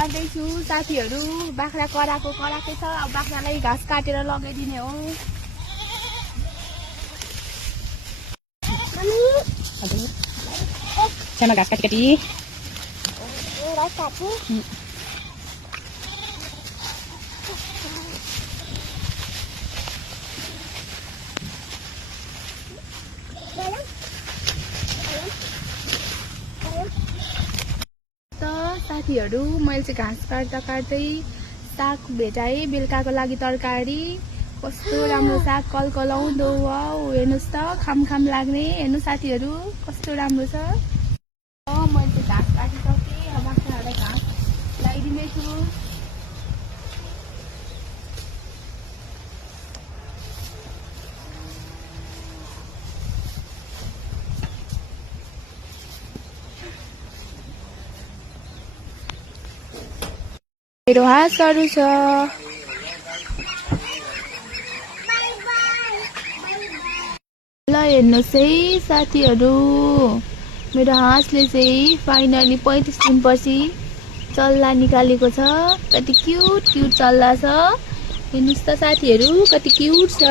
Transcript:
जाँदैछु साथीहरू। बाख्रा कराकै छ। अब बाख्रालाई घाँस काटेर लगाइदिने हो। सानो घाँस काटी साथीहरू मैले चाहिँ घाँस काट्दै साग भेटाएँ बेलुकाको लागि तरकारी। कस्तो राम्रो साग कलकलाउँदो। वाउ हेर्नुहोस् त खाम लाग्ने। हेर्नु साथीहरू कस्तो राम्रो छ। मैले चाहिँ घाँस काटिसकेँ। अब बाख्राहरूलाई घाँस लगाइदिँदैछु। मेरो हाँसहरू छ। ल हेर्नुहोस् है साथीहरू मेरो हाँसले चाहिँ फाइनली 35 दिनपछि चल्ला निकालेको छ। कति क्युट चल्ला छ। हेर्नुहोस् त साथीहरू कति क्युट छ।